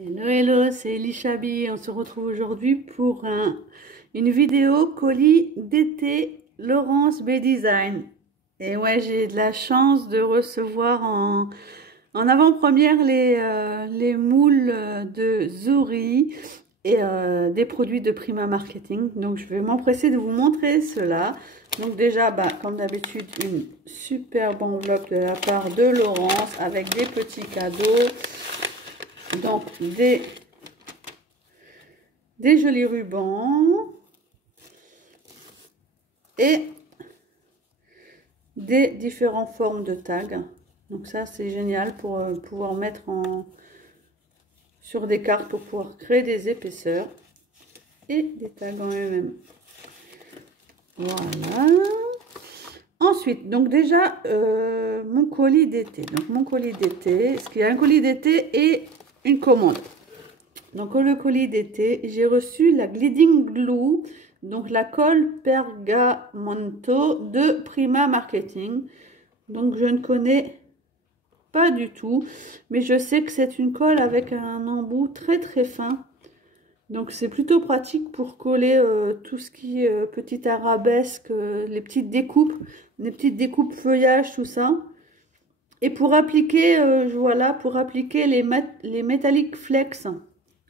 Hello, hello, c'est Elie. On se retrouve aujourd'hui pour une vidéo colis d'été Laurence B Design. Et ouais, j'ai de la chance de recevoir en avant-première les moules de Zouri et des produits de Prima Marketing. Donc, je vais m'empresser de vous montrer cela. Donc déjà, comme d'habitude, une superbe enveloppe de la part de Laurence avec des petits cadeaux. Donc, des jolis rubans et des différentes formes de tags. Donc ça, c'est génial pour pouvoir mettre sur des cartes pour pouvoir créer des épaisseurs et des tags en eux-mêmes. Voilà. Ensuite, donc déjà, mon colis d'été. Donc, mon colis d'été, est-ce qu'il y a un colis d'été et une commande? Donc, le colis d'été, j'ai reçu la Gliding Glue, donc la colle Pergamonto de Prima Marketing. Donc, je ne connais pas du tout, mais je sais que c'est une colle avec un embout très très fin. Donc, c'est plutôt pratique pour coller tout ce qui est petite arabesque, les petites découpes feuillage, tout ça. Et pour appliquer, voilà, pour appliquer les Metallic Flex.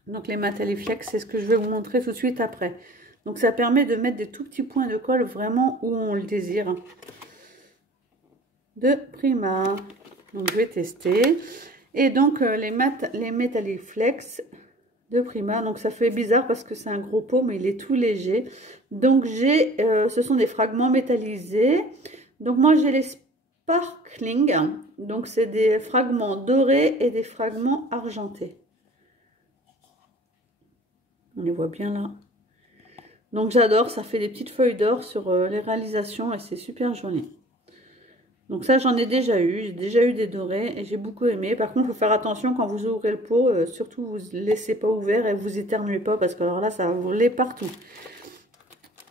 Donc les Metallic Flex, c'est ce que je vais vous montrer tout de suite après. Donc ça permet de mettre des tout petits points de colle vraiment où on le désire. De Prima. Donc je vais tester. Et donc les Metallic Flex de Prima. Donc ça fait bizarre parce que c'est un gros pot, mais il est tout léger. Donc ce sont des fragments métallisés. Donc moi j'ai les Sparkling. Donc c'est des fragments dorés et des fragments argentés. On les voit bien là. Donc j'adore, ça fait des petites feuilles d'or sur les réalisations et c'est super joli. Donc ça j'en ai déjà eu, j'ai déjà eu des dorés et j'ai beaucoup aimé. Par contre il faut faire attention quand vous ouvrez le pot, surtout vous ne laissez pas ouvert et vous éternuez pas parce que alors là ça va voler partout.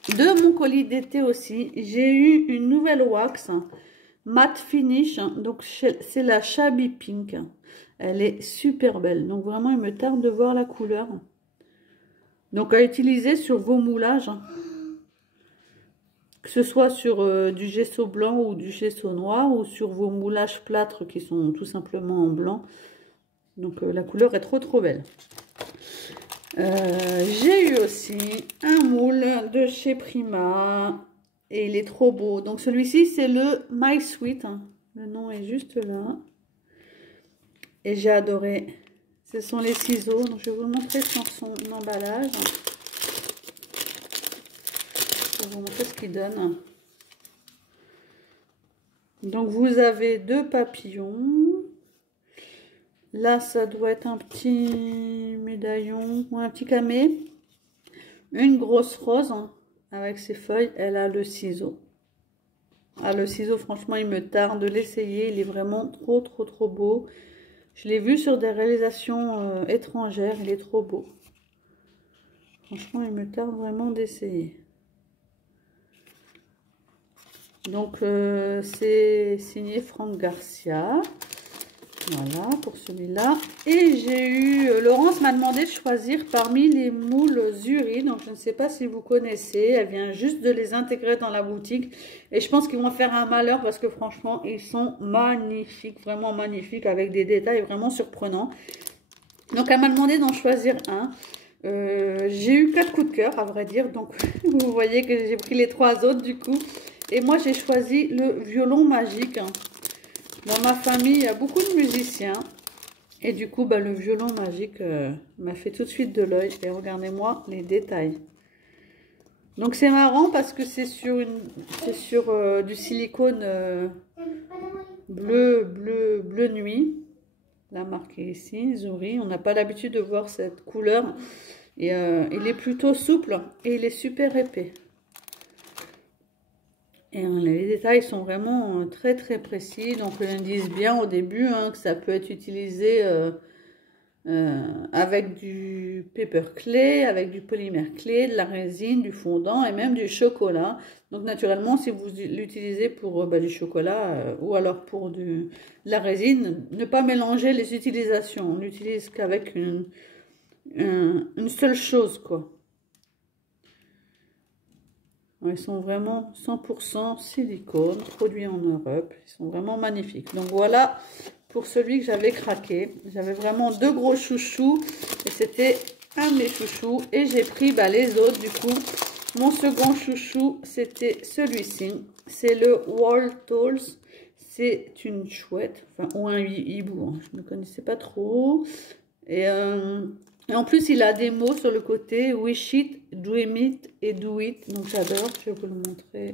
De mon colis d'été aussi, j'ai eu une nouvelle wax matte finish, donc c'est la Shabby Pink. Elle est super belle, donc vraiment il me tarde de voir la couleur. Donc à utiliser sur vos moulages, que ce soit sur du gesso blanc ou du gesso noir ou sur vos moulages plâtres qui sont tout simplement en blanc. Donc la couleur est trop belle. J'ai eu aussi un moule de chez Prima et il est trop beau. Donc celui-ci c'est le My Sweet, le nom est juste là et j'ai adoré. Ce sont les ciseaux, donc je vais vous le montrer sur son emballage. Je vais vous montrer ce qu'il donne. Donc vous avez deux papillons. Là, ça doit être un petit médaillon ou un petit camé. Une grosse rose avec ses feuilles. Elle a le ciseau. Ah, le ciseau, franchement, il me tarde de l'essayer. Il est vraiment trop beau. Je l'ai vu sur des réalisations étrangères. Il est trop beau. Franchement, il me tarde vraiment d'essayer. Donc, c'est signé Franck Garcia. Voilà, pour celui-là. Et j'ai eu... Laurence m'a demandé de choisir parmi les moules Zuri. Donc, je ne sais pas si vous connaissez. Elle vient juste de les intégrer dans la boutique. Et je pense qu'ils vont faire un malheur parce que franchement, ils sont magnifiques. Vraiment magnifiques avec des détails vraiment surprenants. Donc, elle m'a demandé d'en choisir un. J'ai eu 4 coups de cœur, à vrai dire. Donc, vous voyez que j'ai pris les 3 autres du coup. Et moi, j'ai choisi le violon magique. Dans ma famille, il y a beaucoup de musiciens. Et du coup, le violon magique m'a fait tout de suite de l'œil. Et regardez-moi les détails. Donc, c'est marrant parce que c'est sur du silicone bleu nuit. Là, marqué ici, Zouri. On n'a pas l'habitude de voir cette couleur. Et il est plutôt souple et il est super épais. Et les détails sont vraiment très précis. Donc, ils disent bien au début que ça peut être utilisé avec du paper clay, avec du polymère clé, de la résine, du fondant et même du chocolat. Donc naturellement, si vous l'utilisez pour du chocolat ou alors pour de la résine, ne pas mélanger les utilisations. On n'utilise qu'avec une seule chose, quoi. Ils sont vraiment 100% silicone, produits en Europe. Ils sont vraiment magnifiques. Donc voilà pour celui que j'avais craqué. J'avais vraiment deux gros chouchous. Et c'était un de mes chouchous. Et j'ai pris les autres du coup. Mon second chouchou, c'était celui-ci. C'est le Wall Tools. C'est une chouette. Enfin, ou un hibou. Hein. Je ne connaissais pas trop. Et en plus, il a des mots sur le côté. Wish it, dream it et do it. Donc, j'adore. Je vais vous le montrer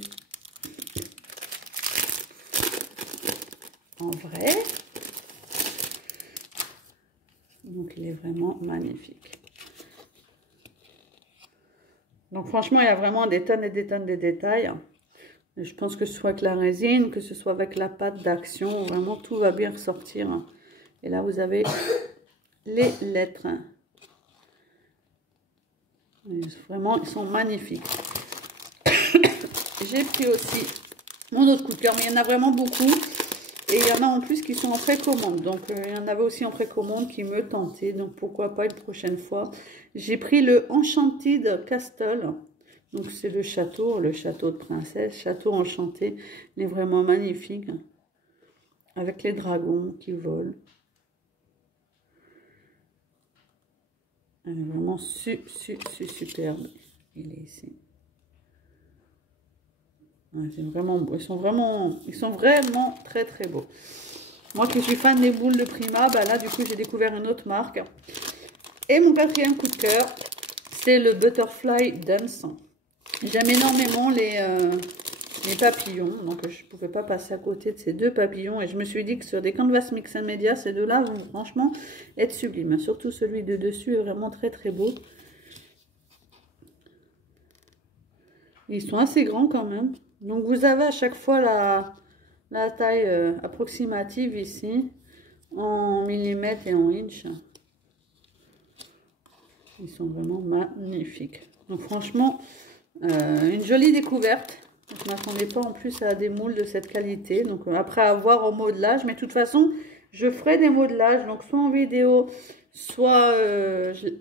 en vrai. Donc, il est vraiment magnifique. Donc, franchement, il y a vraiment des tonnes et des tonnes de détails. Et je pense que ce soit avec la résine, que ce soit avec la pâte d'action, vraiment, tout va bien ressortir. Et là, vous avez les lettres. Vraiment, ils sont magnifiques. J'ai pris aussi mon autre coup de cœur, mais il y en a vraiment beaucoup. Et il y en a en plus qui sont en précommande. Donc, il y en avait aussi en précommande qui me tentaient. Donc, pourquoi pas une prochaine fois. J'ai pris le Enchanted Castle. Donc, c'est le château de princesse. Château enchanté. Il est vraiment magnifique. Avec les dragons qui volent. Elle est vraiment superbe. Il est ici. Ouais, c'est vraiment beau. Ils sont vraiment très très beaux. Moi qui suis fan des boules de Prima, là du coup j'ai découvert une autre marque. Et mon quatrième coup de cœur, c'est le Butterfly Dance. J'aime énormément les papillons, donc je ne pouvais pas passer à côté de ces deux papillons. Et je me suis dit que sur des canvas mix and media, ces deux-là vont franchement être sublimes. Surtout celui de dessus est vraiment très très beau. Ils sont assez grands quand même. Donc vous avez à chaque fois la taille approximative ici, en millimètres et en inch. Ils sont vraiment magnifiques. Donc franchement, une jolie découverte. Je ne m'attendais pas en plus à des moules de cette qualité. Donc après avoir au modelage, mais de toute façon, je ferai des modelages, donc soit en vidéo, soit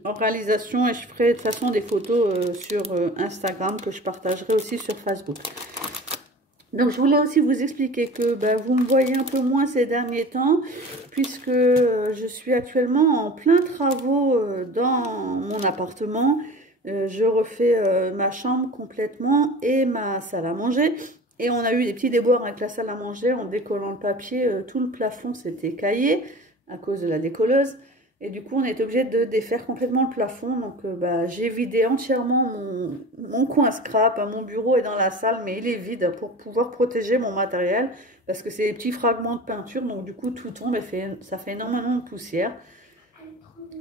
en réalisation, et je ferai de toute façon des photos sur Instagram que je partagerai aussi sur Facebook. Donc je voulais aussi vous expliquer que vous me voyez un peu moins ces derniers temps, puisque je suis actuellement en plein travaux dans mon appartement. Je refais ma chambre complètement et ma salle à manger. Et on a eu des petits déboires avec la salle à manger en décollant le papier. Tout le plafond s'était caillé à cause de la décolleuse. Et du coup, on est obligé de défaire complètement le plafond. Donc, j'ai vidé entièrement mon coin scrap. Mon bureau est dans la salle, mais il est vide pour pouvoir protéger mon matériel. Parce que c'est des petits fragments de peinture. Donc, du coup, tout tombe et ça fait énormément de poussière.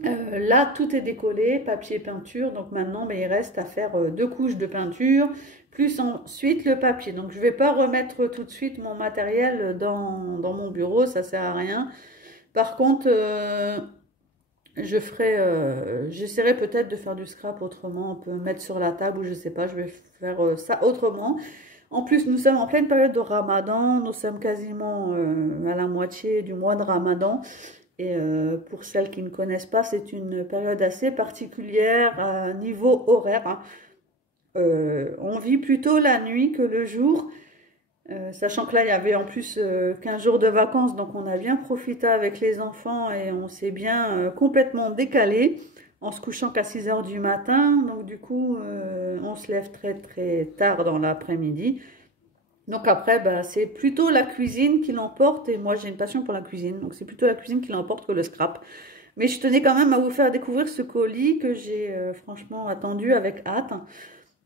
Là, tout est décollé, papier peinture. Donc, maintenant, il reste à faire 2 couches de peinture. Plus ensuite le papier. Donc, je ne vais pas remettre tout de suite mon matériel dans mon bureau. Ça ne sert à rien. Par contre... j'essaierai peut-être de faire du scrap autrement, on peut mettre sur la table ou je sais pas, je vais faire ça autrement. En plus, nous sommes en pleine période de Ramadan, nous sommes quasiment à la moitié du mois de Ramadan. Et pour celles qui ne connaissent pas, c'est une période assez particulière à niveau horaire. Hein. On vit plutôt la nuit que le jour. Sachant que là, il y avait en plus 15 jours de vacances, donc on a bien profité avec les enfants et on s'est bien complètement décalé en se couchant qu'à 6 h du matin. Donc du coup, on se lève très très tard dans l'après-midi. Donc après, c'est plutôt la cuisine qui l'emporte et moi j'ai une passion pour la cuisine. Donc c'est plutôt la cuisine qui l'emporte que le scrap. Mais je tenais quand même à vous faire découvrir ce colis que j'ai franchement attendu avec hâte.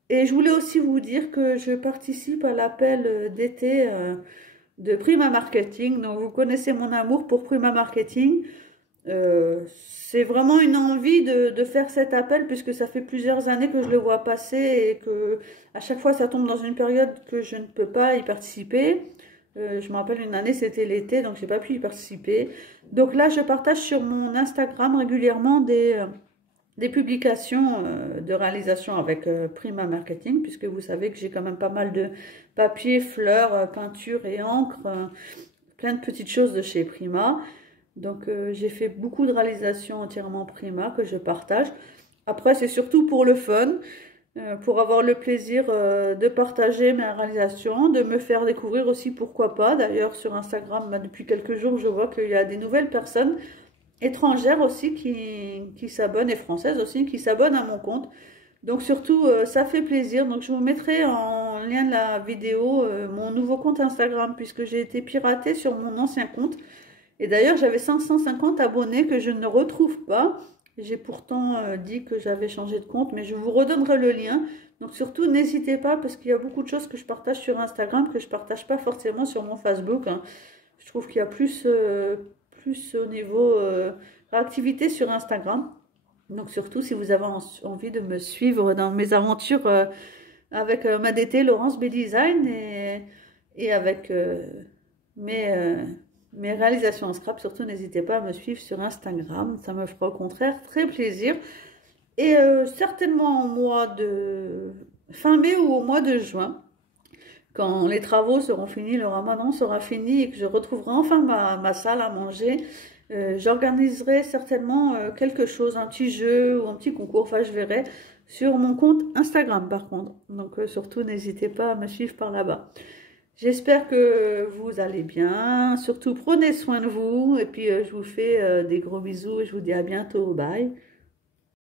Et je voulais aussi vous dire que je participe à l'appel d'été de Prima Marketing. Donc, vous connaissez mon amour pour Prima Marketing. C'est vraiment une envie de faire cet appel puisque ça fait plusieurs années que je le vois passer et que à chaque fois ça tombe dans une période que je ne peux pas y participer. Je me rappelle une année, c'était l'été, donc j'ai pas pu y participer. Donc là, je partage sur mon Instagram régulièrement des publications de réalisation avec Prima Marketing, puisque vous savez que j'ai quand même pas mal de papier, fleurs, peinture et encre, plein de petites choses de chez Prima. Donc j'ai fait beaucoup de réalisations entièrement Prima que je partage. Après, c'est surtout pour le fun, pour avoir le plaisir de partager mes réalisations, de me faire découvrir aussi, pourquoi pas. D'ailleurs, sur Instagram, depuis quelques jours, je vois qu'il y a des nouvelles personnes étrangères aussi qui s'abonnent, et françaises aussi, qui s'abonnent à mon compte. Donc surtout, ça fait plaisir. Donc je vous mettrai en lien de la vidéo mon nouveau compte Instagram, puisque j'ai été piratée sur mon ancien compte. Et d'ailleurs, j'avais 550 abonnés que je ne retrouve pas. J'ai pourtant dit que j'avais changé de compte, mais je vous redonnerai le lien. Donc surtout, n'hésitez pas, parce qu'il y a beaucoup de choses que je partage sur Instagram que je ne partage pas forcément sur mon Facebook, hein. Je trouve qu'il y a plus au niveau activité sur Instagram. Donc surtout, si vous avez envie de me suivre dans mes aventures avec ma DT Laurence B Design et avec mes réalisations en scrap, surtout n'hésitez pas à me suivre sur Instagram, ça me fera au contraire très plaisir. Et certainement au mois de fin mai ou au mois de juin, quand les travaux seront finis, le ramadan sera fini et que je retrouverai enfin ma salle à manger, j'organiserai certainement quelque chose, un petit jeu ou un petit concours, enfin je verrai, sur mon compte Instagram par contre. Donc surtout n'hésitez pas à me suivre par là-bas. J'espère que vous allez bien, surtout prenez soin de vous et puis je vous fais des gros bisous et je vous dis à bientôt, bye.